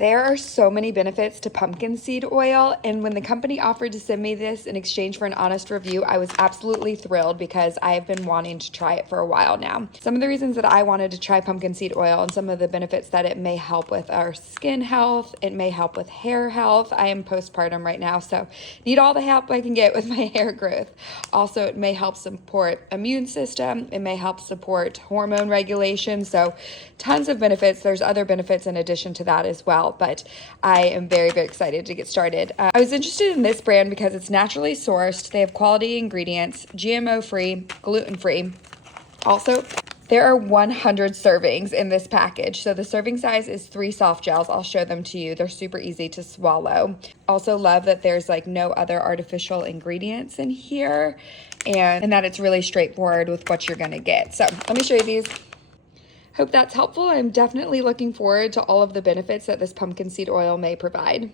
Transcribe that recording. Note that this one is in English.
There are so many benefits to pumpkin seed oil, and when the company offered to send me this in exchange for an honest review, I was absolutely thrilled because I have been wanting to try it for a while now. Some of the reasons that I wanted to try pumpkin seed oil and some of the benefits that it may help with our skin health, it may help with hair health. I am postpartum right now, so need all the help I can get with my hair growth. Also, it may help support immune system. It may help support hormone regulation. So tons of benefits. There's other benefits in addition to that as well. But I am very, very excited to get started. I was interested in this brand because it's naturally sourced. They have quality ingredients, GMO-free, gluten-free. Also, there are 100 servings in this package. So the serving size is 3 soft gels. I'll show them to you. They're super easy to swallow. Also love that there's like no other artificial ingredients in here and that it's really straightforward with what you're gonna get. So let me show you these. Hope that's helpful. I'm definitely looking forward to all of the benefits that this pumpkin seed oil may provide.